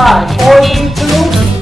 5, 4, 3, 2.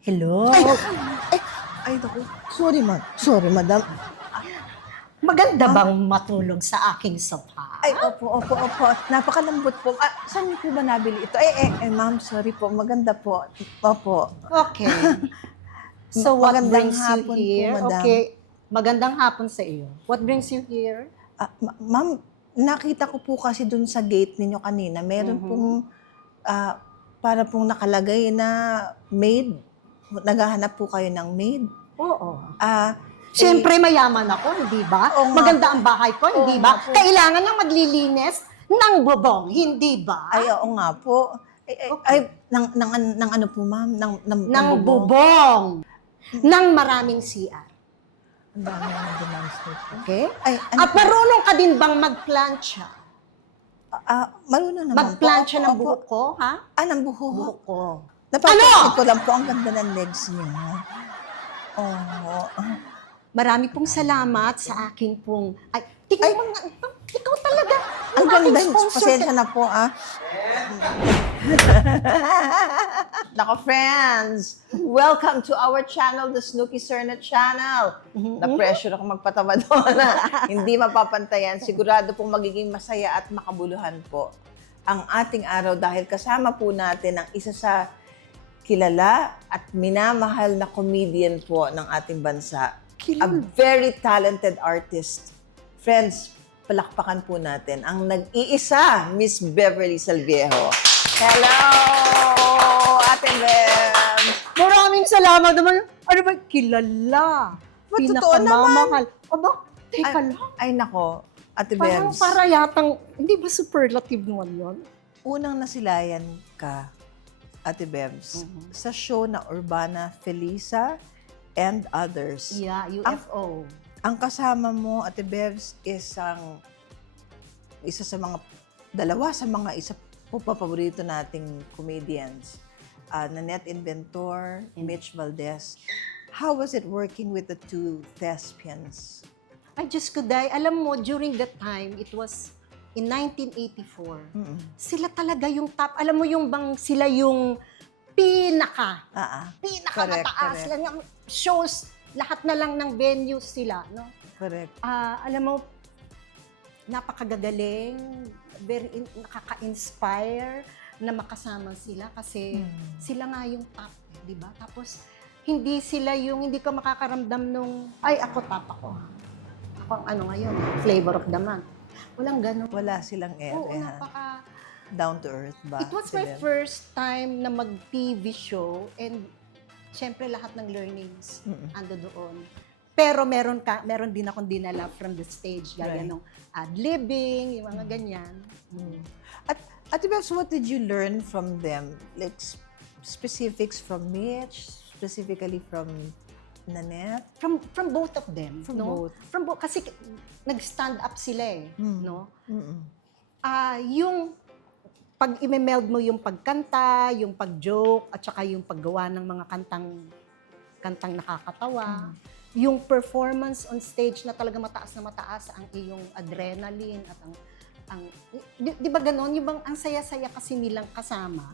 Hello? Ay, naku. Sorry, madam. Maganda bang matulog sa aking sofa? Ay, opo. Napakalambot po. Saan niyo po ba nabili ito? Ma'am, sorry po. Maganda po. Opo. Okay. So what Magandang brings you hapon po, here? madam. Okay. Magandang hapon sa iyo. What brings you here? Ma'am, nakita ko po kasi dun sa gate ninyo kanina, meron pong para pong nakalagay na maid. Naghahanap po kayo ng maid. Oo. Ah, Siyempre mayaman ako, hindi ba? Oo nga Maganda po. ang bahay ko, hindi Oo ba? nga po. Kailangan ng maglilinis ng bubong, hindi ba? Ay, oo nga po. Nang ano po, ma'am? ng bubong. Ng maraming CR. Ang dami ng demands nito. Okay? Ay, At marunong ka din bang magplansya? Marunong naman Magplansya po. ng Opo. buhok ko, ha? Ng buhok. Buhok ko. Napapansin ko lang po, ang ganda ng legs niyo. Oo. Marami pong salamat sa akin pong... Ay, tingnan mo nga. Ikaw talaga. Ang Yung aking ganda. sponsor. Pasensya na po, Nako, friends. Welcome to our channel, the Snooki Serna Channel. Na-pressure ako magpatawa doon. Hindi mapapantayan. Sigurado pong magiging masaya at makabuluhan po ang ating araw dahil kasama po natin ang isa sa kilala at minamahal na comedian po ng ating bansa. A very talented artist. Friends, palakpakan po natin ang nag-iisa, Miss Beverly Salviejo. Hello, Ate Bev! Maraming salamat naman. Ano ba? Kilala. Totoo Pinakamamahal. Aba, teka lang. Ay nako, Ate Parang Bevs. para yatang, hindi ba superlative naman yun? Unang nasilayan ka, Ate Bevs, sa show na Urbana Felisa and Others. Yeah, UFO. Ang kasama mo, Ate Bevs, dalawa sa mga isa po paborito nating comedians. Nanette Inventor, Mitch Valdez. How was it working with the two thespians? Ay, Diyos ko, Day. Alam mo, during that time, it was in 1984. Sila talaga yung top. Alam mo yung bang sila yung pinakamataas. Correct. Lang yung shows, lahat na lang ng venues sila, no? Correct. Alam mo, napakagagaling, nakaka-inspire na makasama sila kasi sila nga yung top, di ba? Tapos, hindi sila yung, hindi ka makakaramdam nung, ay, ako top ako. Ako ang ano ngayon, flavor of the month. Walang ganun. Wala silang Oo, ha? napaka... Down to earth ba? It was my sila? first time na mag-TV show and syempre lahat ng learnings ando doon. Pero meron din akong dinala from the stage, gaya Right. ng ad-libbing, yung mga ganyan. At Ate Bevs, what did you learn from them? Like specifics from Mitch, specifically from Nanette? From both of them, From no? both. From both kasi nag-stand up sila no? Mm-mm. Yung pag i-meld mo yung pagkanta, yung pag-joke, at saka yung paggawa ng mga kantang nakakatawa, yung performance on stage na talaga mataas na mataas ang iyong adrenaline at ang di ba gano'n? Yung bang ang saya-saya kasi nilang kasama.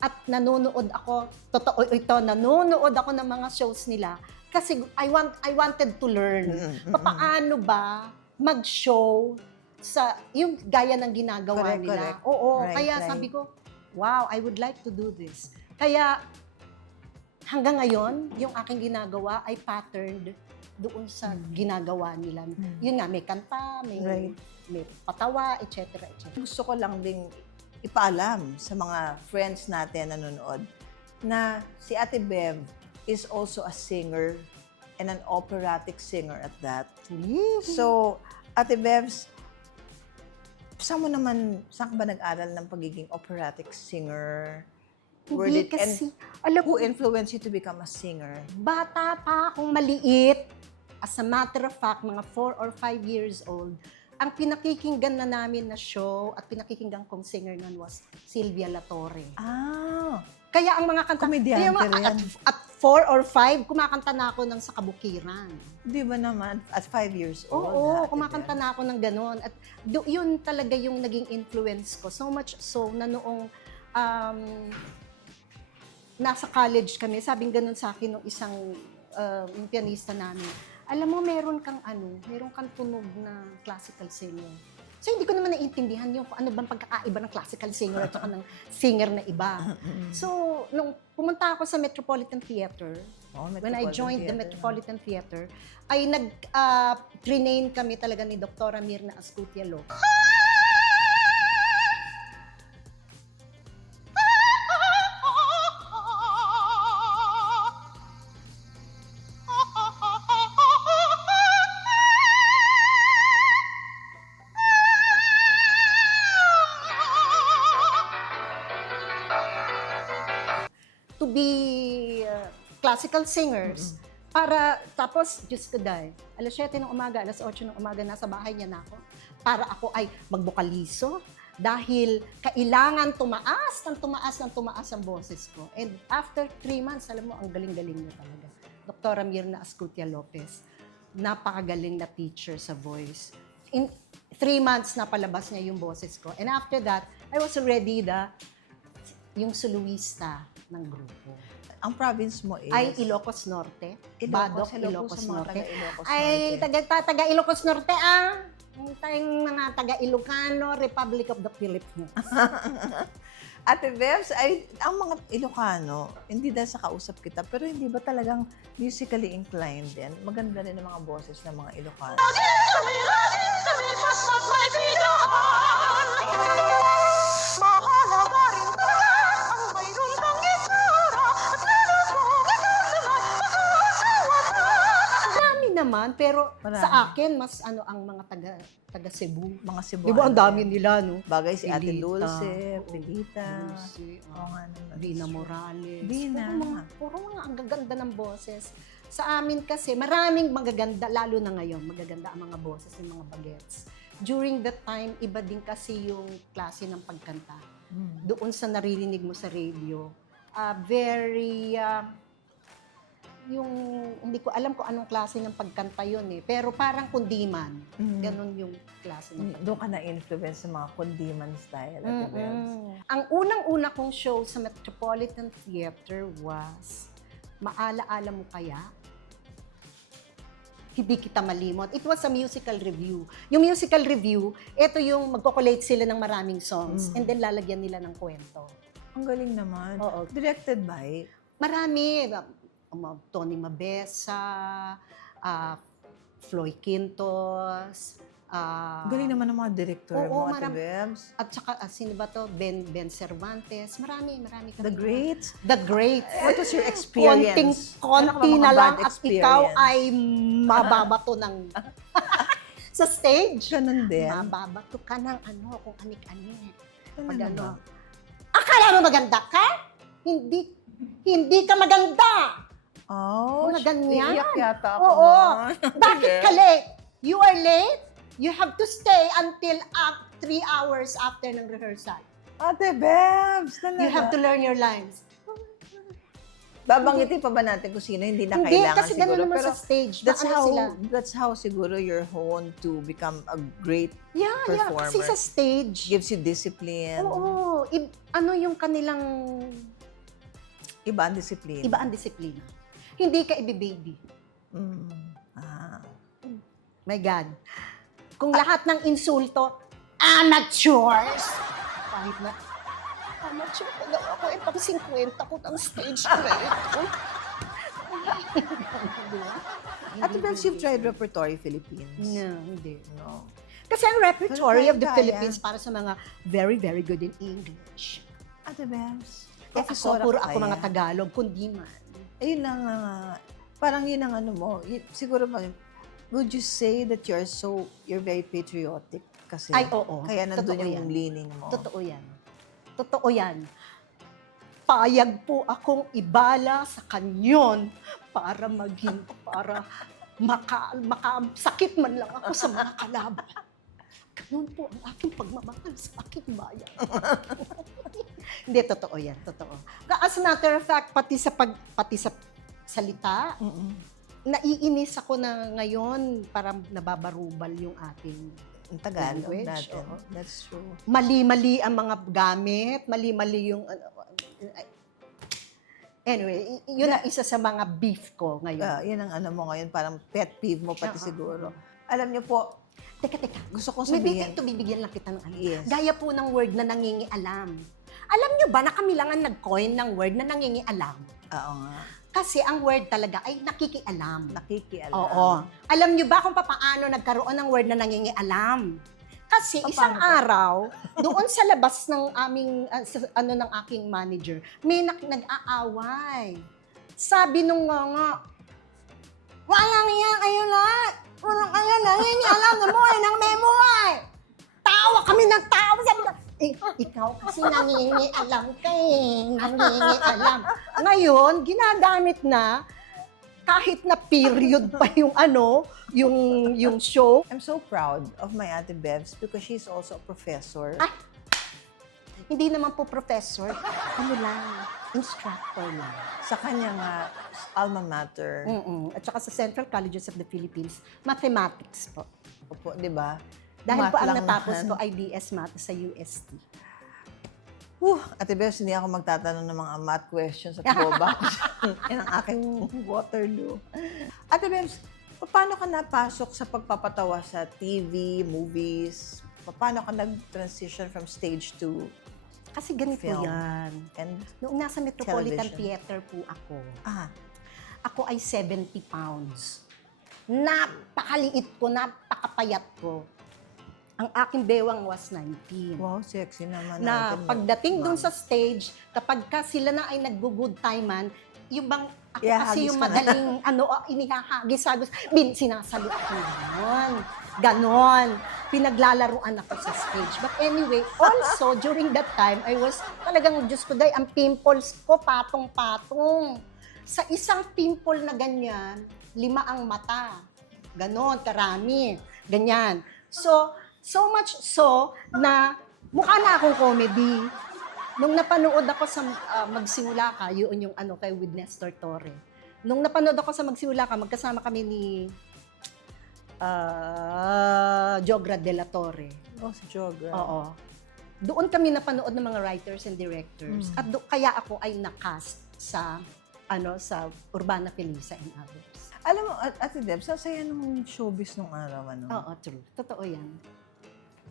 At nanonood ako, totoo ito, nanonood ako ng mga shows nila kasi I wanted to learn. Paano ba mag-show sa yung gaya ng ginagawa Correct, nila. correct. Oo, Right, kaya right. sabi ko, wow, I would like to do this. Kaya hanggang ngayon, yung aking ginagawa ay patterned doon sa ginagawa nila. Yun nga, may kanta, Right. may patawa, etc. etc. Gusto ko lang ding ipaalam sa mga friends natin na nanonood na si Ate Bev is also a singer and an operatic singer at that. So, Ate Bevs, Saan ka ba nag-aral ng pagiging operatic singer? Where Hindi did- kasi, alam Who mo, influenced you to become a singer? bata pa akong maliit. As a matter of fact, mga 4 or 5 years old, ang pinakikinggan na namin na show at pinakikinggan kong singer nun was Sylvia La Torre. Ah, Kaya ang mga kanta, Komedyante kaya mga- rin. at 4 or 5, kumakanta na ako ng sa kabukiran. di ba naman? At 5 years old. Oo, Ate kumakanta Bel. na ako ng ganon. At yun talaga yung naging influence ko. So much so na noong nasa college kami, sabing ganon sa akin ng isang yung pianista namin. Alam mo, meron kang tunog na classical singer. So hindi ko naman naiintindihan yung kung ano bang pagkakaiba ng classical singer at saka ng singer na iba. So, nung pumunta ako sa Metropolitan Theater, Oh, when I Metropolitan joined the Theater. Metropolitan Theater, ay train kami talaga ni Dr. Mirna Ascutialo. To be classical singers. Para, tapos, Diyos ko dahil, alas 7 ng umaga, alas 8 ng umaga, nasa bahay niya na ako. Para ako ay magbukaliso. Dahil kailangan tumaas ang boses ko. And after 3 months, alam mo, ang galing-galing niya talaga. Dr. Mirna Ascutia Lopez, napakagaling na teacher sa voice. In 3 months, napalabas niya yung boses ko. And after that, I was already yung soloista ng grupo. Ang province mo is? Ay Ilocos Norte. Badok, Hello po Ilocos sa mga Norte. taga-Ilocos Ay, Norte. taga Ilocos Norte Yung tayong mga taga Ilocano, Republic of the Philippines. Ate Bebs, ang mga Ilocano, hindi dahil sa kausap kita, pero hindi ba talagang musically inclined din? Maganda rin ang mga boses ng mga Ilocano. Marami naman, pero Marami. sa akin, mas ang mga taga Cebu. Mga Cebuano. Di ba ang dami nila, no? Bagay si Ate Pilita. Dulce, Oo. Pilita. Dulce, Oo nga naman. Vina Morales. Vina. Puro mga ang gaganda ng boses. Sa amin kasi, maraming magaganda, lalo na ngayon, magaganda ang mga boses ng mga bagets. During that time, iba din kasi yung klase ng pagkanta. Doon sa naririnig mo sa radio, yung, hindi ko alam kung anong klase ng pagkanta yun pero parang kundiman. Ganon yung klase ng pagkanta. Doon ka na-influence sa mga kundiman style, Ate Bebs. Ang unang-una kong show sa Metropolitan Theater was Maalaala Mo Kaya? Hindi Kita Malimot. It was a musical review. Yung musical review, ito yung magko-collate sila ng maraming songs and then lalagyan nila ng kwento. Ang galing naman. Oo. Directed by? Marami. Tony Mabesa, Floy Quintos. Galing naman ng mga director mo, Oo, Ate Bebs. At saka, sino ba to? Ben Cervantes. Marami. The Greats? The Great. What was your experience? Konti Ano ka ba mga na lang bad at ikaw experience? ay mababato ng sa stage. Ganun din. Mababato ka ng kung anik-anik. Pag Talaga ba? akala mo maganda ka? Hindi ka maganda. Oh, Mga ganyan. iiyak yata ako. Oo. nun. Bakit ka late? You are late? You have to stay until 3 hours after ng rehearsal. Ate Bebs, talaga. You have to learn your lines. Babanggitin pa ba natin kung sino hindi na Hindi, kailangan kasi gano'n siguro? naman Pero sa stage. that's Paano how sila? that's how siguro you're honed to become a great Yeah, performer. kasi sa stage. gives you discipline. Oo. Yung kanilang Iba ang discipline. iba ang disiplina. Hindi ka ibi-baby. My God. Kung lahat ng insulto, amateurs. Kahit na, amateur ko daw ako, pang 50 ko ng stage credit ko. Ate Bebs, you've tried Repertory Philippines? No, hindi. No. Kasi ang repertory Pero of the kaya. Philippines para sa mga very, very good in English. Ate Bebs, Puro ako mga Tagalog, kundi man. Ayun lang, parang yun ang mo. Siguro would you say that you're very patriotic? Kasi, Ay, oo. kaya nandun Totoo yung yan. leaning mo. Totoo yan. Totoo yan. Payag po akong ibala sa kanyon para makasakit man lang ako sa mga kalaban. Ganun po ang aking pagmamahal sa aking bayan. Hindi, totoo yan. Totoo. As a matter of fact, pati sa salita, naiinis ako na ngayon para nababarubal yung ating Ang Tagalog language. natin. Oo. That's true. Mali-mali ang mga gamit, mali-mali yung anyway, yun ang isa sa mga beef ko ngayon. Yan ang ano mo ngayon, parang pet peeve mo pati siguro. Alam niyo po, Teka. gusto kong sabihin. Bibigyan lang kita ng ano. Yes. Gaya po ng word na nangingialam. Alam nyo ba na kami lang ang nag-coin ng word na nangingialam? Oo nga. Kasi ang word talaga ay nakikialam. Nakikialam. Oo. Alam nyo ba kung paano nagkaroon ng word na nangingialam? Kasi isang Paano po? araw, doon sa labas ng aming, ng aking manager, may nag-aaway. Sabi nung nga, walang yan kayo lahat. Walang kayo nangingialam na buhay ng memoy. Tawa kami ng tawa. Sabi ko, ikaw kasi nangingialam ka eh. Nangingialam. Ngayon, ginagamit na kahit na period pa yung show. I'm so proud of my Ate Bevs because she's also a professor. Ah, Hindi naman po professor. Instructor lang. Sa kanyang alma mater. At saka sa Central Colleges of the Philippines, mathematics po. Opo, di ba? Dahil Math po ang lang natapos naman. ko ay BS Math sa UST. Ate Bevs, hindi ako magtatanong ng mga math questions at throwback. Yan ang aking Waterloo. Ate Bevs, paano ka napasok sa pagpapatawa sa TV, movies? Paano ka nag-transition from stage to Kasi ganito film? yan. And, Noong nasa Metropolitan television. Theater po ako, ah, ako ay 70 pounds. Napakaliit ko, napakapayat ko. Ang aking bewang was 19. wow, sexy naman Na natin. pagdating dun ma'am. sa stage, kapag ka sila na ay nag-good timean, yung bang ako kasi Ihahagis yung ka na. madaling inihahagis, sinasalot ko ganon. Pinaglalaruan ako sa stage. But anyway, also during that time, I was talagang, Diyos ko day, ang pimples ko patong-patong. Sa isang pimple na ganyan, 5 ang mata. Ganon, karami. Ganyan. So much so na mukha na akong comedy. Nung napanood ako sa Magsimula Ka, yun yung kay with Nestor Torre. Nung napanood ako sa Magsimula Ka, magkasama kami ni Jogra de la Torre. Oh, si Jogra. Oo. Doon kami napanood ng mga writers and directors. At kaya ako ay nakast sa sa Urbana Felisa and others. Alam mo, Ate Debs, sasaya nung showbiz nung araw, Oo, true. Totoo yan.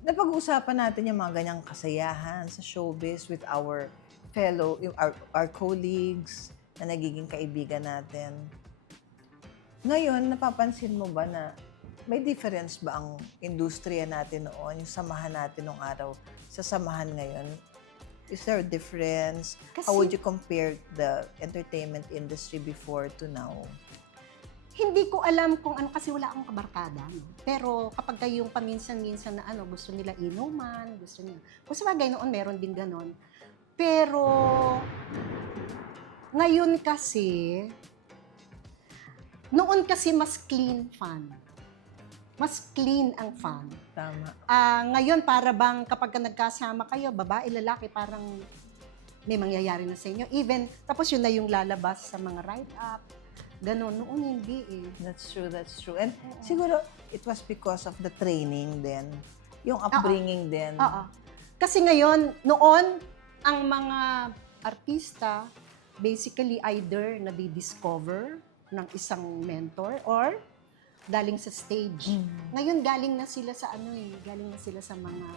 Napag-uusapan natin yung mga ganyang kasayahan sa showbiz with our our colleagues na nagiging kaibigan natin. Ngayon, napapansin mo ba na may difference ba ang industriya natin noon, yung samahan natin nung araw sa samahan ngayon? Is there a difference? How would you compare the entertainment industry before to now? Hindi ko alam kung kasi wala akong kabarkada. No? Pero kapag yung paminsan-minsan na gusto nila inuman, gusto nila. Kung sabagay noon, meron din ganon. Pero ngayon kasi, noon kasi mas clean fun. Mas clean ang fun. Tama. Ngayon, para bang kapag nagkasama kayo, babae, lalaki, parang may mangyayari na sa inyo. Even, tapos yun na yung lalabas sa mga write-up. Ganon. Noon hindi eh. That's true. And siguro, it was because of the training then, yung upbringing then. Oo. Kasi ngayon, noon, ang mga artista, basically either na-discover ng isang mentor or galing sa stage. Ngayon, galing na sila sa galing na sila sa mga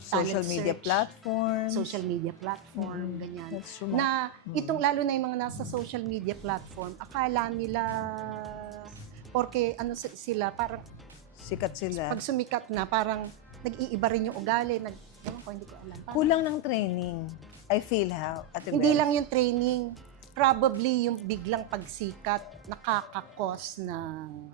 Social talent media search, platforms. social media platform, ganyan. That's true. Na itong lalo na yung mga nasa social media platform, akala nila porque sila parang Sikat sila. pag sumikat na parang nag-iiba rin yung ugali, ewan ko, hindi ko alam. Parang, Kulang ng training. I feel how, Ate hindi Bel. lang yung training, probably yung biglang pagsikat nakakakos ng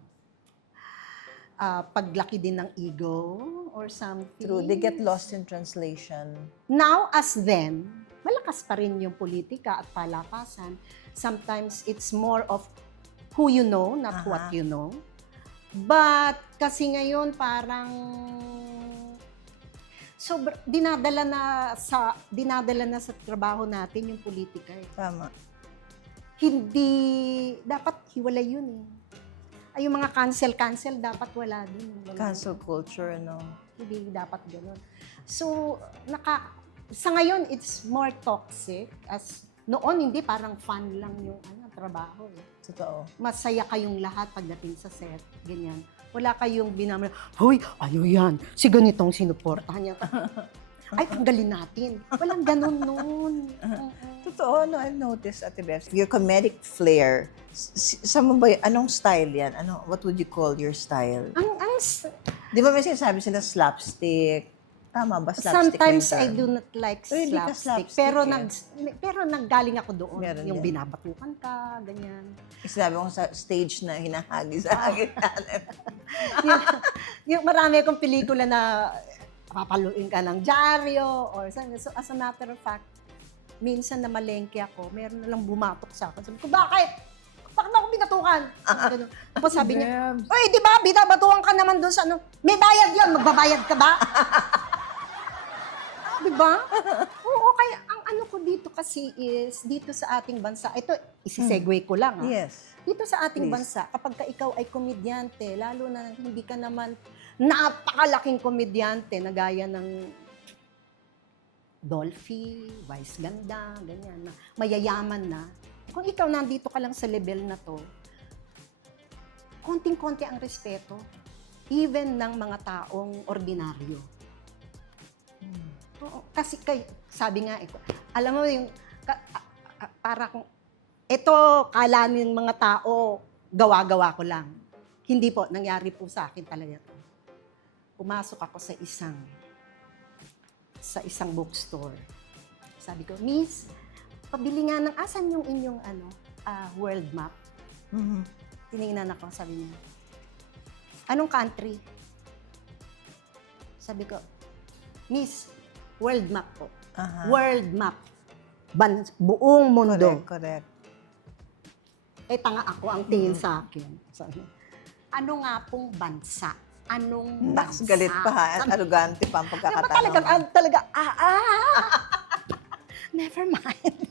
paglaki din ng ego or something. True, they get lost in translation. Now, as then, malakas pa rin yung politika at palakasan. Sometimes, it's more of who you know, not what you know. But, kasi ngayon, parang dinadala na sa trabaho natin yung politika. Tama. Hindi, dapat hiwalay yun eh. Ay, yung mga cancel, dapat wala din. Cancel culture, no? Hindi dapat gano'n. So, sa ngayon, it's more toxic. As noon, hindi, parang fun lang yung trabaho. Eh. Totoo. Masaya kayong lahat pagdating sa set. Ganyan. Wala kayong binamala, hoy, ano yan? Si ganitong sinuportahan niya. Ay, tanggalin natin. Walang ganun noon. Totoo, no, I've noticed, Ate Beth, your comedic flair, sa mo ba, anong style yan? What would you call your style? Di ba may sinasabi sila slapstick? Tama ba? Slapstick Sometimes ba I yung term? do not like Hindi ka slapstick. slapstick Pero nanggaling ako doon. Meron yung din. binabatukan ka, ganyan. Sinabi ko sa stage na hinahagi sa akin. yung marami akong pelikula na papaluin ka ng dyaryo or something. So as a matter of fact, minsan na malengke ako, meron na lang bumatok sa akin. Sabi ko, bakit? Bakit ako binatukan? Ganun. Tapos sabi niya, oy, di ba, binabatukan ka naman doon sa ano, may bayad yun, magbabayad ka ba? Di ba? Oo, kaya ang ano ko dito kasi is, dito sa ating bansa, ito, isi-segue ko lang. Yes. Dito sa ating Please. bansa, kapag ka ikaw ay komedyante, lalo na hindi ka naman napakalaking komedyante na gaya ng Dolphy, Wise Ganda, ganyan, na mayayaman na. Kung ikaw nandito ka lang sa level na to, konting-konti ang respeto, even ng mga taong ordinaryo. Oo, kasi sabi nga ito, alam mo yung, parang, ito, kala ng mga tao, gawa-gawa ko lang. Hindi po, nangyari po sa akin talaga to. Pumasok ako sa isang bookstore. Sabi ko, Miss, pabili nga ng asan yung inyong world map. Mm-hmm. Tinignan ako, sabi niya, anong country? Sabi ko, Miss, world map po. Aha. World map. Buong mundo. Correct. Eh, tanga ako ang tingin sa akin. Sabi, ano nga pong bansa? Anong Naks, bansa? galit pa ha. At arugante pa ang Diba pagkakatanong. talaga, never mind.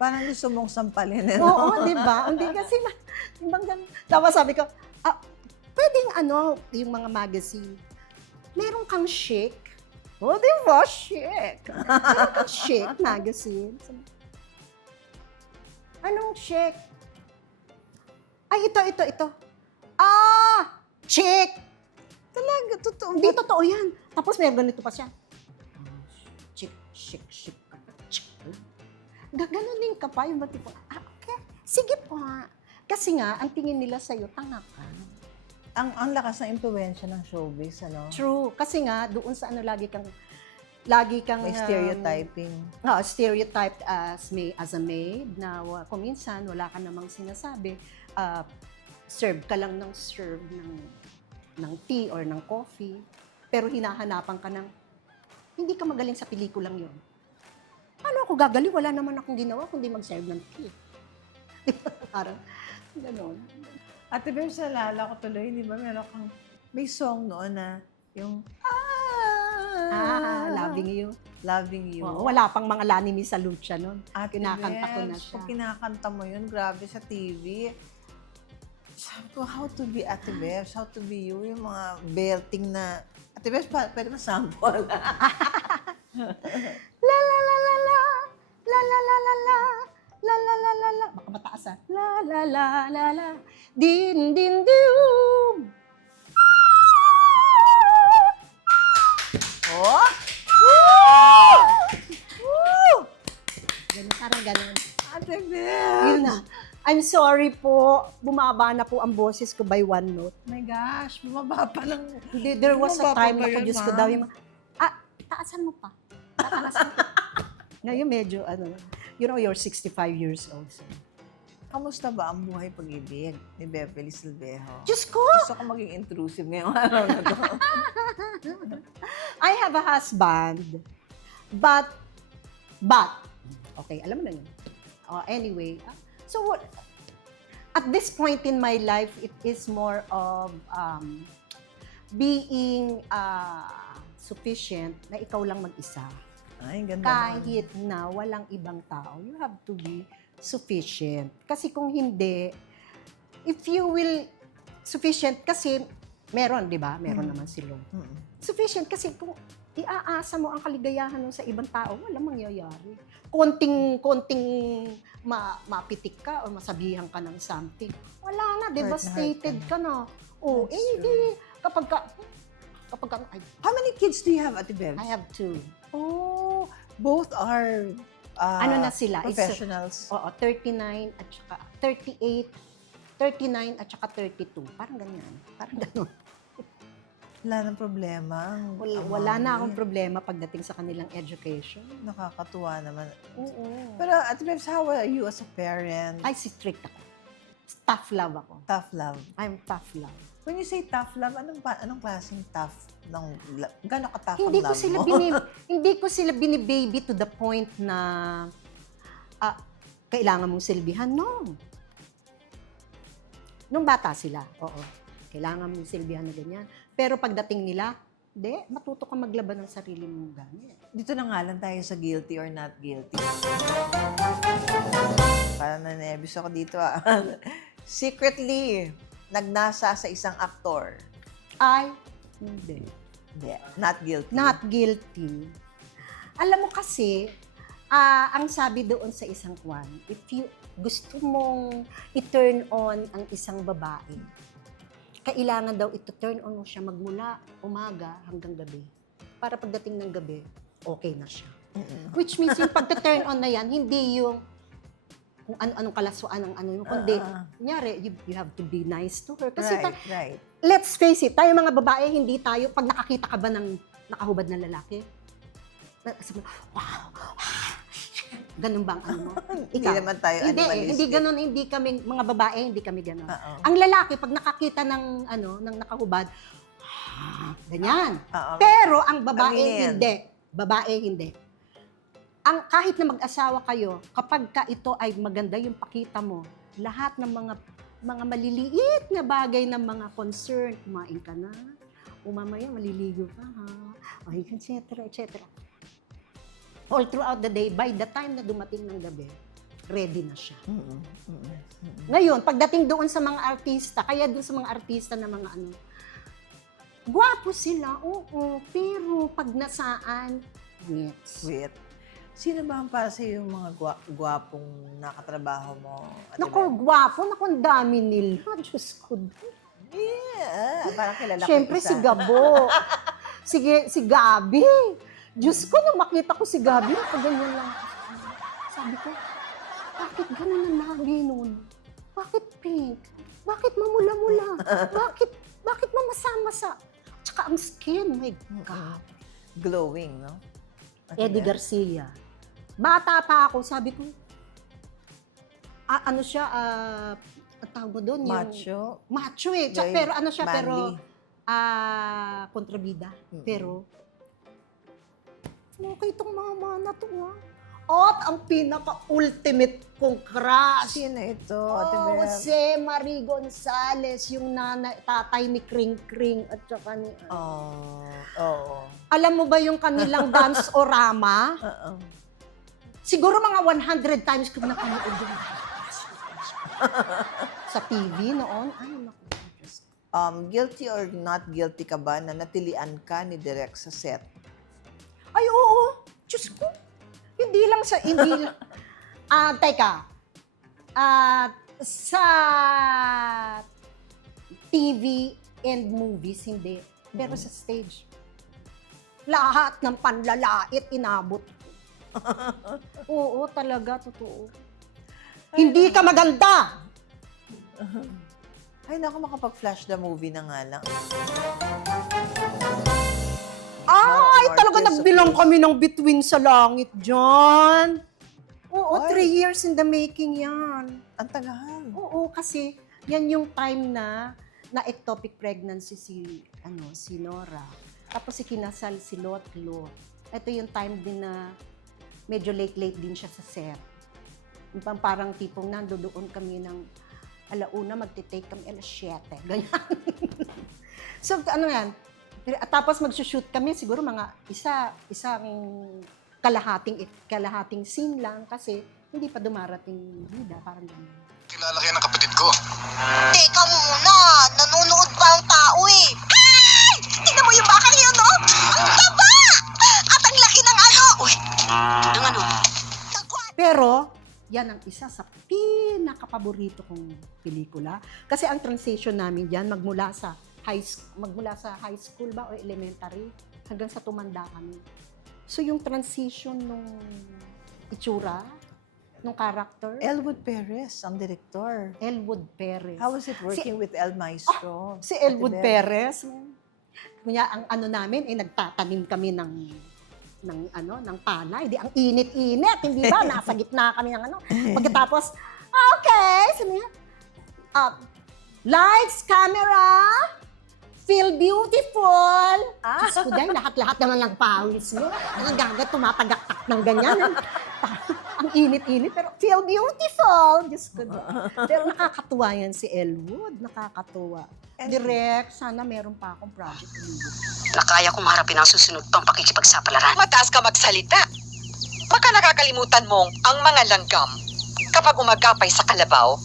Parang gusto mong sampalin. Oo, di ba? Hindi kasi, ibang ganun. Tapos sabi ko, pwedeng yung mga magazine, meron kang chic. Oh, di ba? Chic. Meron kang chic magazine. Anong chic? Ay, ito. Chic. Talaga, totoo. Hindi totoo yan. Tapos may ganito pa siya. Chic. Chic. Gaganunin ka pa yung tipo, okay. Sige po. Kasi nga, ang tingin nila sa'yo, tanga ka. Ang lakas ng impluwensya ng showbiz, ano? True. Kasi nga, doon sa lagi kang May stereotyping. Stereotyped as a maid na kung minsan wala ka namang sinasabi, serve ka lang ng ng tea or ng coffee, pero hinahanapan ka ng hindi ka magaling sa pelikulang yon. Paano ako gagaling? Wala naman akong ginawa kundi mag-serve ng tea. Parang gano'n. Ate Bear, naalala ko tuloy, di ba, may song noon na yung Loving You. You. Oo, wala pang mga Lani Misa Lucha nun. Ate Kinakanta ko na Bear, siya. pag kinakanta mo yun, grabe sa TV. Sabi ko, how to be Ate Bear, how to be you, yung mga belting na, Ate Bear, pwede ma-sample. La la la la la. La la la la la. La la la la la. Baka mataas ah. La la la la la. Din din dum. Oh! Ganun, parang ganun. Ate Bear! Yun na. I'm sorry po. Bumaba na po ang boses ko by one note. My gosh, bumaba pa lang. Hindi, there was a Bumaba time pa na ba yun, Diyos ko ma'am? daw yung taasan mo pa. Taasan mo pa. Ngayon medyo, you know, you're 65 years old. So. Kamusta ba ang buhay pag-ibig ni Beverly Silvejo? Diyos ko! Gusto ko maging intrusive ngayong araw na to. I have a husband, but, okay, alam mo na yun. Anyway, so what, at this point in my life, it is more of being sufficient na ikaw lang mag-isa. Ay, ganda naman. Kahit na walang ibang tao, you have to be sufficient. Kasi kung hindi, if you will, sufficient kasi, meron, di ba? Meron naman si Lord. Sufficient kasi kung iaasa mo ang kaligayahan mo sa ibang tao, walang mangyayari. Konting mapitik ka o masabihan ka ng something. Wala na, devastated ka na. Oh, That's hindi. Kapag ka, How many kids do you have, Ate Bebs? I have 2. Oh, both are Ano na sila? professionals. Oo, 39 at saka 38, 39 at saka 32. Parang ganyan. Parang gano'n. Wala nang problema. Wala na akong problema pagdating sa kanilang education. Nakakatuwa naman. Oo. Pero Ate Bebs, how are you as a parent? Ay, strict ako. Tough love ako. Tough love. I'm tough love. When you say tough love, anong klaseng tough? Gano'n ka-tough ang Hindi ko love sila mo? hindi ko sila binibaby to the point na kailangan mong silbihan. No. Nung bata sila, oo. Kailangan mong silbihan na ganyan. Pero pagdating nila, hindi, matuto ka maglaban ng sarili mong gamit. Dito na nga lang tayo sa guilty or not guilty. Parang na-nervous ako dito Secretly, nagnasa sa isang aktor. Ay, hindi. Hindi, not guilty. Not guilty. Alam mo kasi, ang sabi doon sa isang kwan, if you gusto mong i-turn on ang isang babae, kailangan daw ito turn on mo siya magmula umaga hanggang gabi. Para pagdating ng gabi, okay na siya. Which means yung pagta-turn on na yan, hindi yung kung anong kalasuan ng ano yung kundi, kunyari, you have to be nice to her. Kasi right. let's face it, tayo mga babae, hindi tayo, pag nakakita ka ba ng nakahubad na lalaki, sabi, wow, ganun ba ang ano mo? Hindi naman tayo animalistic. Hindi ganun, hindi kami, mga babae, hindi kami ganun. Oo. Ang lalaki, pag nakakita ng nakahubad, ganyan. Oo. Pero ang babae, Amin. hindi. Babae, hindi. Kahit na mag-asawa kayo, kapag ka ito ay maganda yung pakita mo, lahat ng mga maliliit na bagay ng mga concern, kumain ka na, mamaya maliligo ka ha, etc., etc. All throughout the day, by the time na dumating ng gabi, ready na siya. Ngayon, pagdating doon sa mga artista, kaya doon sa mga artista na mga gwapo sila, oo, pero pag nasaan, Wait. Sino ba ang para sa yung mga gwapong nakatrabaho mo? Naku, gwapo, ang dami nila. Diyos ko. Yeah, parang kilala ko Siyempre isa. si Gabo. si Gabi. Diyos ko, nung makita ko si Gabi, ganyan lang. Sabi ko, bakit ganun ang lagi nun? Bakit pink? Bakit mamula-mula? Bakit mamasa-masa? Tsaka ang skin, my God. Glowing, no? Eddie Garcia. Bata pa ako, sabi ko, ano siya, ang tawag mo doon? Macho. Macho eh. Very Pero ano siya, manly. pero kontrabida. Pero, okay itong mama na to At ang pinaka-ultimate kong crush. Sino ito, Ate Beb? Jose Marie Gonzalez, yung tatay ni Kring Kring at saka ni Oo. Alam mo ba yung kanilang dance orama? Oo. Siguro mga 100 times ko napanood yung sa TV noon. Ay, naku. Guilty or not guilty ka ba na natilian ka ni Direk sa set? Ay, oo. Diyos ko. Hindi lang. Teka. Sa TV and movies, hindi. Pero sa stage, lahat ng panlalait inabot. Oo, talaga, totoo. Hindi ka maganda! Ay, naku, makapag-flash the movie na nga lang. Ay, More talaga Tears of nagbilang Rose. kami ng bituin sa langit dyan. Oo, Ay. 3 years in the making yan. Ang tagal. Oo, kasi yan yung time na ectopic pregnancy si Nora. Tapos ikinasal si Lotlo. Ito yung time din na medyo late din siya sa set. Yung parang tipong nandoon kami ng alauna, magte-take kami 7:00. Ganyan. So, ano yan? Tapos mag-shoot kami siguro mga isang kalahating scene lang kasi hindi pa dumarating bida, parang ganyan. Kilala kayo ng kapatid ko. Teka muna, nanonood pa ang tao eh. Ay! Tingnan mo yung bakang yun, no? Ang taba! At ang laki ng ano! Uy, ng ano? Ng kwan- Pero, yan ang isa sa pinakapaborito kong pelikula. Kasi ang transition namin dyan, magmula sa high school ba o elementary, hanggang sa tumanda kami. So, yung transition nung itsura, nung character, Elwood Perez, ang director. Elwood Perez. How was it working with El Maestro? Si Elwood Ate Bel? Perez, kunya ang ano namin ay nagtatanim kami ng palay. Di ang init-init, hindi ba? Nasa gitna kami ng ano. Pagkatapos, okay, sabi niya, lights, camera, feel beautiful. Diyos ko dahil lahat-lahat naman ng pawis mo. Ang gagat, tumatagaktak ng ganyan. Ang init-init, pero feel beautiful. Diyos ko dahil. Pero nakakatuwa yan si Elwood. Nakakatuwa. Direct, sana meron pa akong project ulit. Na kaya kong harapin ang susunod pang pakikipagsapalaran. Mataas ka magsalita. Baka nakakalimutan mong ang mga langgam kapag umagapay sa kalabaw,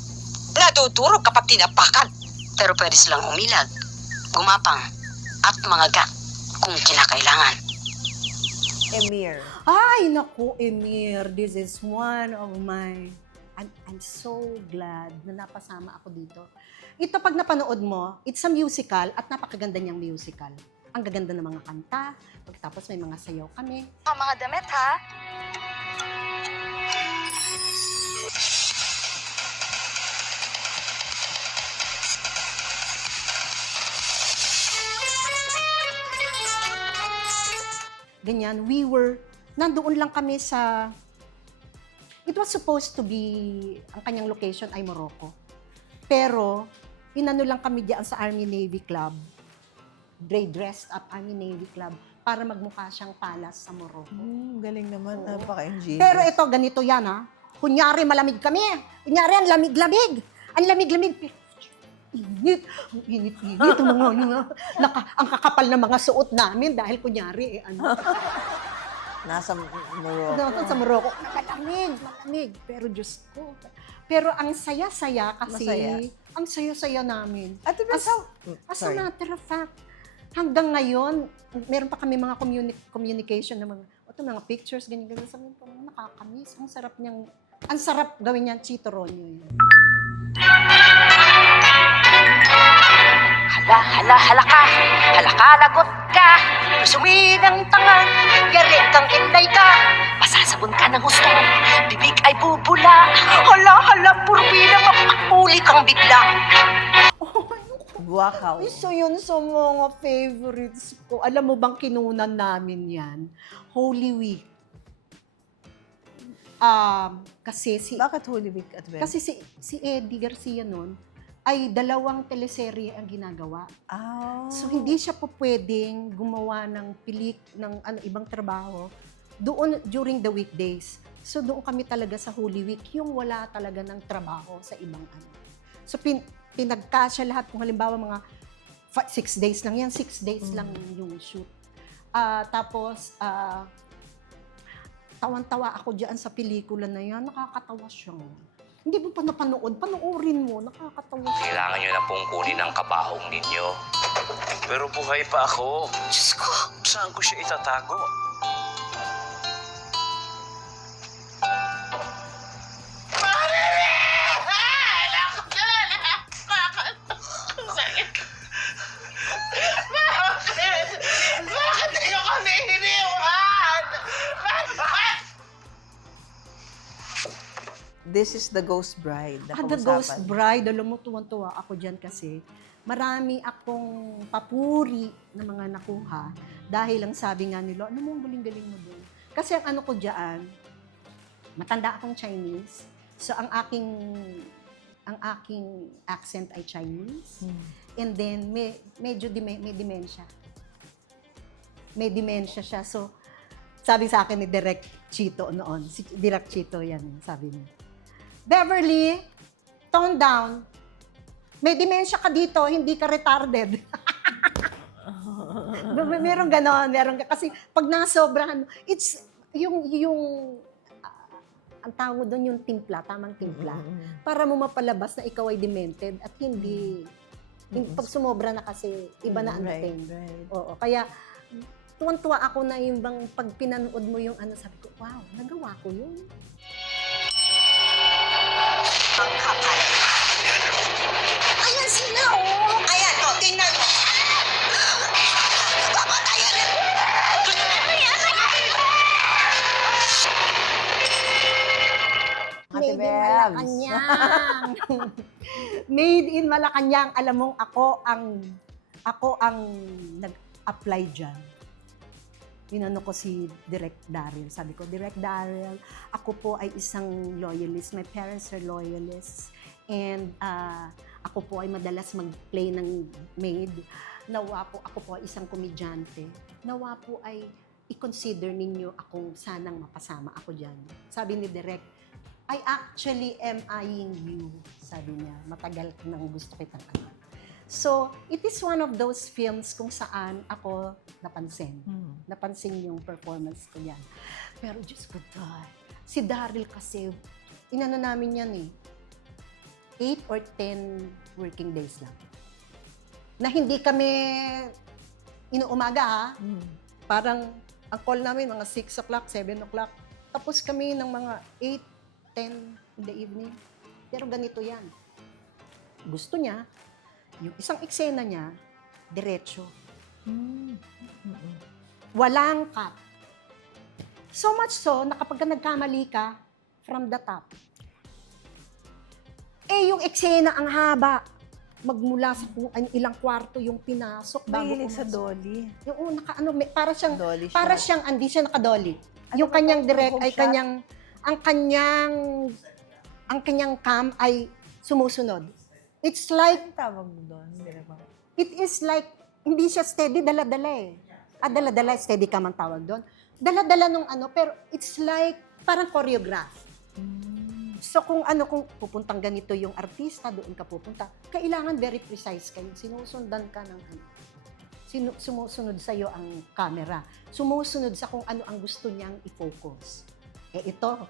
nadudurog kapag tinapakan. Pero pwede silang umilag, gumapang, at mangaga kung kinakailangan. Emir. Ay, naku, Emir, this is one of my... I'm so glad na napasama ako dito. Ito pag napanood mo, it's a musical at napakaganda niyang musical. Ang gaganda ng mga kanta, pagkatapos may mga sayaw kami. Ang mga damit, ha? Ganyan, nandoon lang kami sa... It was supposed to be, ang kanyang location ay Morocco. Pero, inano lang kami diyan sa Army-Navy Club. Dressed up Army-Navy Club para magmukha siyang palace sa Morocco. Galing naman. Oo. Napaka-ingenious. Pero ito, ganito yan ha. Kunyari malamig kami. Kunyari ang lamig-lamig. Ang lamig-lamig. Init. Ang init-init. Ang mga, ang kakapal na mga suot namin dahil kunyari Nasa Morocco. sa Morocco. Malamig. Pero Diyos ko. Pero ang saya-saya kasi, Masaya. ang saya-saya namin. Ate Bel, As a matter of fact, hanggang ngayon, meron pa kami mga communication na mga pictures, ganyan-ganyan. Sabi ko, nakakamiss. Ang sarap gawin niyan, chitoronyo yun. Hala, lagot ka, suwi ng tanga, garit kang inday ka, masasabon ka ng gusto, bibig ay bubula, hala, purbida, mapakuli kang bigla. Buwakaw. Isa yun sa mga favorites ko. Alam mo bang kinunan namin yan? Holy Week. Kasi Bakit Holy Week at Bel? Kasi si Eddie Garcia noon ay 2 teleserye ang ginagawa. So hindi siya po pwedeng gumawa ng ibang trabaho doon during the weekdays. So doon kami talaga sa Holy Week, yung wala talaga ng trabaho sa ibang ano. So pinagkasya lahat, kung halimbawa mga 6 days lang yan, 6 days lang yung shoot. Tapos tawan-tawa ako diyan sa pelikula na yan, nakakatawa siya. Hindi mo pa napanood, panoorin mo, nakakatawa siya. Kailangan nyo na pong kunin ang kabahong ninyo. Pero buhay pa ako. Diyos ko, saan ko siya itatago? This is The Ghost Bride. na The pag-usapan. Ghost Bride, alam mo, tuwan-tuwa ako dyan kasi marami akong papuri na mga nakuha dahil lang sabi nga nila, ano mo ang galing-galing mo doon? Kasi ang ano ko dyan, matanda akong Chinese. So ang aking accent ay Chinese. And then medyo may dementia. May dementia siya. So sabi sa akin ni Direk Chito noon, si Direk Chito yan, sabi niya. Beverly, tone down. May dementia ka dito, hindi ka retarded. Meron ganon, kasi pag nasobrahan, it's yung ang tawag doon yung timpla, tamang timpla, para mo mapalabas na ikaw ay demented at hindi, pag sumobra na kasi, iba na ang dating. Right. Oo, kaya tuwan-tuwa ako na yung bang pag pinanood mo yung sabi ko, wow, nagawa ko yun. Ang kapal. Ayan sila, oh. Ayan, oh, tingnan mo. Papatayan. Ate Made in Bebs. Malacanang. Made in Malacanang. Alam mong ako ang nag-apply dyan. Inano ko si Direk Daryl. Sabi ko, Direk Daryl, ako po ay isang loyalist. My parents are loyalists. And ako po ay madalas mag-play ng maid. Nawa po, ako po ay isang komedyante. Nawa po ay i-consider ninyo akong sanang mapasama ako dyan. Sabi ni Direk, I actually am eyeing you, sabi niya. Matagal nang gusto kitang anak. So, it is one of those films kung saan ako napansin. Napansin yung performance ko yan. Pero Diyos ko, si Daryl kasi, inano namin yan 8 or 10 working days lang. Na hindi kami inuumaga ha. Parang, ang call namin mga 6 o'clock, 7 o'clock. Tapos kami ng mga 8, 10 in the evening. Pero ganito yan. Gusto niya, yung isang eksena niya, diretso. Walang cut. So much so, na kapag nagkamali ka, from the top. Yung eksena ang haba. Magmula sa kung ilang kwarto yung pinasok bago Mahilig sa pumasok. dolly. Yung para siyang, Dolly shot. para siyang, hindi siya nakadolly. Yung ba kanyang tawag? direct ay Home shot? ang kanyang cam ay sumusunod. It's like, Anong tawag mo doon? it is like, hindi siya steady, dala-dala eh. Dala-dala, steady cam ang tawag doon. Dala-dala nung pero it's like, parang choreograph. So kung pupuntang ganito yung artista, doon ka pupunta, kailangan very precise kayo. Sinusundan ka ng sumusunod sa'yo ang camera. Sumusunod sa kung ano ang gusto niyang i-focus. Ito.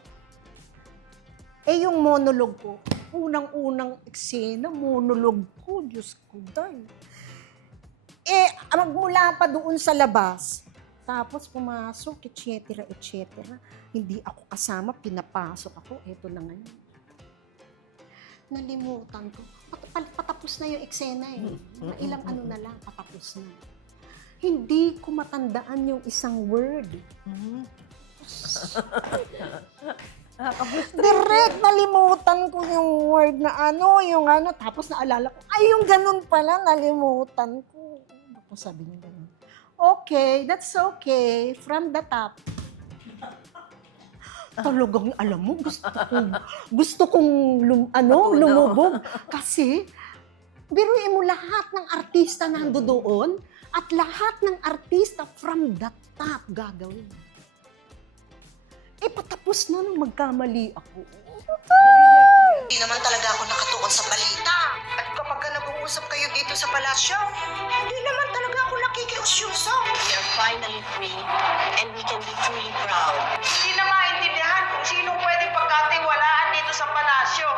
Yung monologue ko, unang-unang eksena, monologue ko, Diyos ko, dahil. Magmula pa doon sa labas, tapos pumasok, etc., etc. Hindi ako kasama, pinapasok ako, eto na ngayon. Nalimutan ko. Patapos na yung eksena eh. Mga ilang na lang, patapos na. Hindi ko matandaan yung isang word. Direct, nalimutan ko yung word na tapos naalala ko, ay yung ganun pala, nalimutan ko. Tapos sabi niya ganun. Okay, that's okay. From the top. Talagang, alam mo, gusto kong lumubog. Kasi, biruin mo lahat ng artista nandoon at lahat ng artista from the top gagawin. Patapos na nung magkamali ako. Hindi naman talaga ako nakatuon sa balita. At kapag nag-uusap kayo dito sa palasyo, hindi naman talaga ako nakikiusyuso. We are finally free and we can be truly proud. Hindi na maintindihan kung sino pwedeng pagkatiwalaan dito sa palasyo.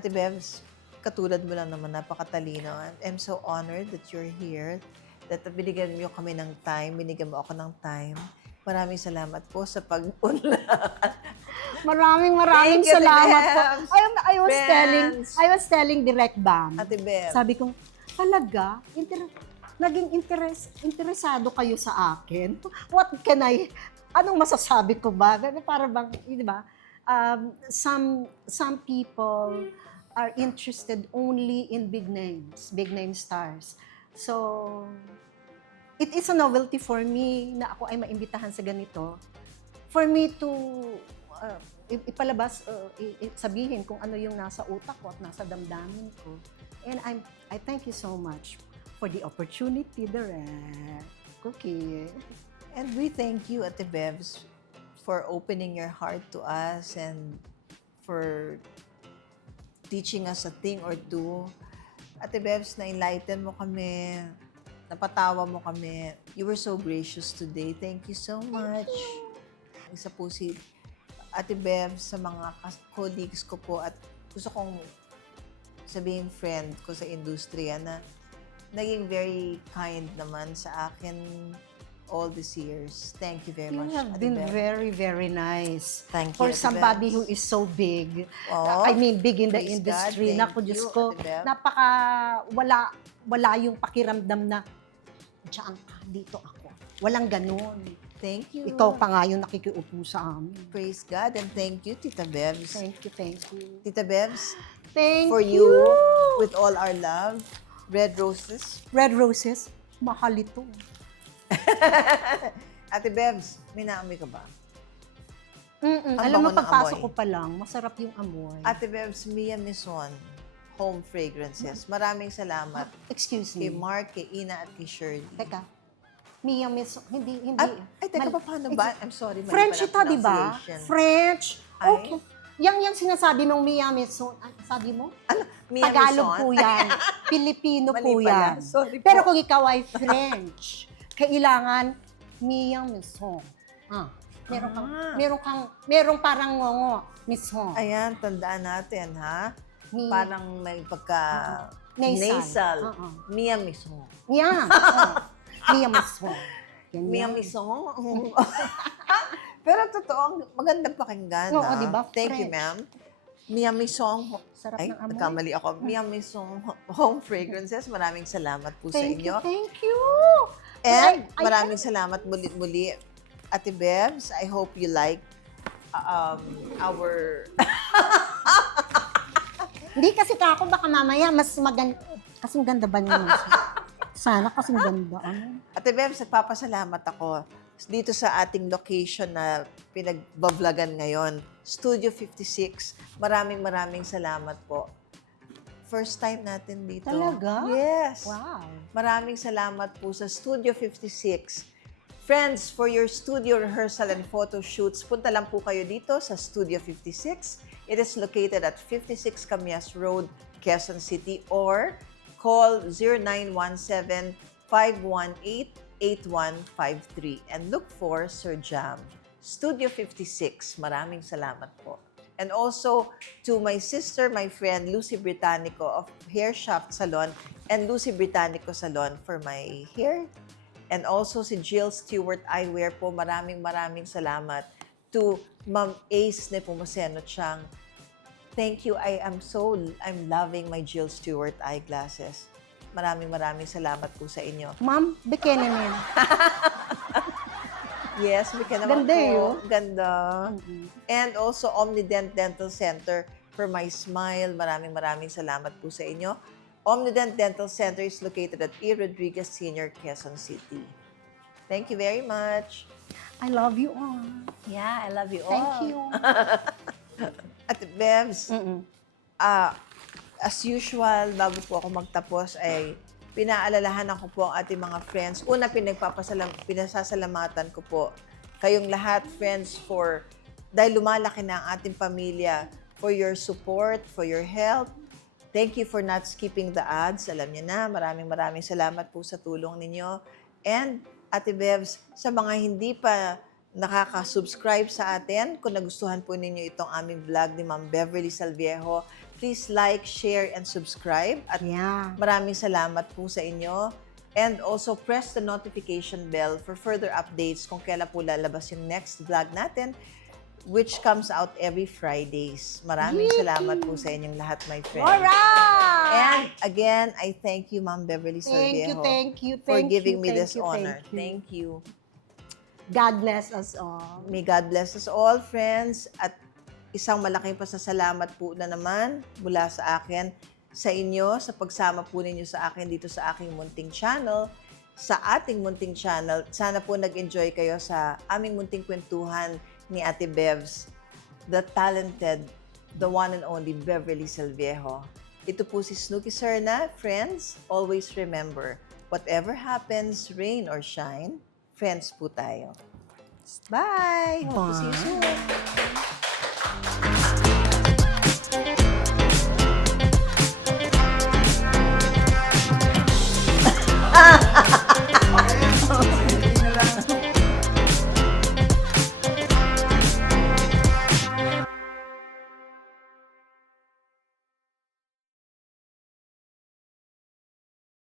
Ate Bebs, katulad mo lang naman, napakatalino. I'm so honored that you're here, that binigyan mo kami ng time, binigyan mo ako ng time. Maraming salamat po sa pag-unlakan. Maraming Thank you, salamat po. Bebs. I was telling Direct Bam. Ate Bebs. Sabi ko, talaga, naging interesado kayo sa akin? What can anong masasabi ko ba? Para bang, di ba? Some people are interested only in big name stars. So, it is a novelty for me na ako ay maimbitahan sa ganito for me to ipalabas, sabihin kung ano yung nasa utak ko at nasa damdamin ko. And I thank you so much for the opportunity, Direk. Okay. And we thank you, Ate Bebs, for opening your heart to us and for teaching us a thing or two. Ate Bebs, na-enlighten mo kami, napatawa mo kami. You were so gracious today. Thank you so much. Isa po si Ate Bebs sa mga colleagues ko po at gusto kong sabihin friend ko sa industriya na naging very kind naman sa akin all these years. Thank you very You much, have Ate been Bebs. very, very nice. Thank you, For Ate somebody Bebs. who is so big. Oh, I mean, big in the praise industry. God. Naku, Thank Diyos you, ko, Ate Bebs. wala yung pakiramdam na, diyan ka, dito ako. Walang ganun. Thank you. Ikaw pa nga yung nakikiupo sa amin. Praise God and thank you, Tita Bebs. Thank you, thank you. Tita Bebs, Thank for you, with all our love, red roses. Red roses, mahal ito. Ate Bebs, may naamoy ka ba? Ang Alam mo, bango ng pagpasok amoy. ko pa lang, masarap yung amoy. Ate Bebs, Mia Mison, Home Fragrances. Maraming salamat Excuse kay me. Mark, kay Ina, at kay Shirley. Teka. Mia Miss, hindi. Ay, teka Mal- pa, paano ba? I'm sorry, mali French pala ito, di ba? pronunciation. French. Ay. Okay. Yang sinasabi mong Mia Mison, sabi mo? Mia Tagalog Mison. po yan. Pilipino Mali po pala. yan. Sorry po. Pero kung ikaw ay French, kailangan Mia Mison. Merong parang ngongo, Mison. Ayan, tandaan natin, ha? Mia. Parang may pagka... Nasal. Nasal. Oo. Mia Mison. Yeah. Mia Mison. Ganyan. Mia Mison? Pero totoo, magandang pakinggan, Oo, ha? di ba? Thank you, Fresh. ma'am. Mia Mison. Sarap Ay, ng amoy. nagkamali ako. Mia Mison Home Fragrances. Maraming salamat po sa Thank you, inyo. thank you. And I- maraming salamat muli. Ate Bebs, I hope you like our... Hindi kasi ako baka mamaya mas maganda. Kasing ganda ba niya? Sana kasing ganda. Ano? Ate Bebs, nagpapasalamat ako dito sa ating location na pinag-vlogan ngayon. Studio 56. Maraming salamat po. First time natin dito. Talaga? Yes. Wow. Maraming salamat po sa Studio 56. Friends, for your studio rehearsal and photo shoots, punta lang po kayo dito sa Studio 56. It is located at 56 Camias Road, Quezon City, or call 0917-518-8153 and look for Sir Jam. Studio 56. Maraming salamat po. And also to my sister, my friend, Lucy Britannico of Hair Shaft Salon and Lucy Britannico Salon for my hair. And also si Jill Stewart Eyewear po, maraming salamat. To Ma'am Ace Nepomuceno Chang, thank you. I'm loving my Jill Stewart eyeglasses. Maraming salamat po sa inyo. Ma'am, Buchanan. Yes, may ka naman Ganda po. yun. Ganda. And also Omnident Dental Center for my smile. Maraming salamat po sa inyo. Omnident Dental Center is located at E. Rodriguez Senior, Quezon City. Thank you very much. I love you all. Yeah, I love you all. Thank you. At Bevs, as usual, bago po ako magtapos ay pinaalalahanan ko po ang ating mga friends. Una, pinasasalamatan ko po kayong lahat, friends, dahil lumalaki na ang ating pamilya, for your support, for your help. Thank you for not skipping the ads. Alam niyo na, maraming salamat po sa tulong ninyo. And, Ate Bevs, sa mga hindi pa nakaka-subscribe sa atin, kung nagustuhan po ninyo itong aming vlog ni Ma'am Beverly Salviejo, please like, share, and subscribe. At Yeah. maraming salamat po sa inyo. And also, press the notification bell for further updates kung kailan po lalabas yung next vlog natin, which comes out every Fridays. Maraming salamat po sa inyong lahat, my friends. Alright! And again, I thank you, Ma'am Beverly Salviejo, Thank you. for giving me this honor. Thank you. God bless us all. May God bless us all, friends. At isang malaking pasasalamat po na naman mula sa akin, sa inyo, sa pagsama po ninyo sa akin dito sa aking munting channel, sa ating munting channel. Sana po nag-enjoy kayo sa aming munting kwentuhan ni Ate Bevs, the talented, the one and only Beverly Silviejo. Ito po si Snooki Serna. Friends, always remember, whatever happens, rain or shine, friends po tayo. Bye! Hope to see you soon.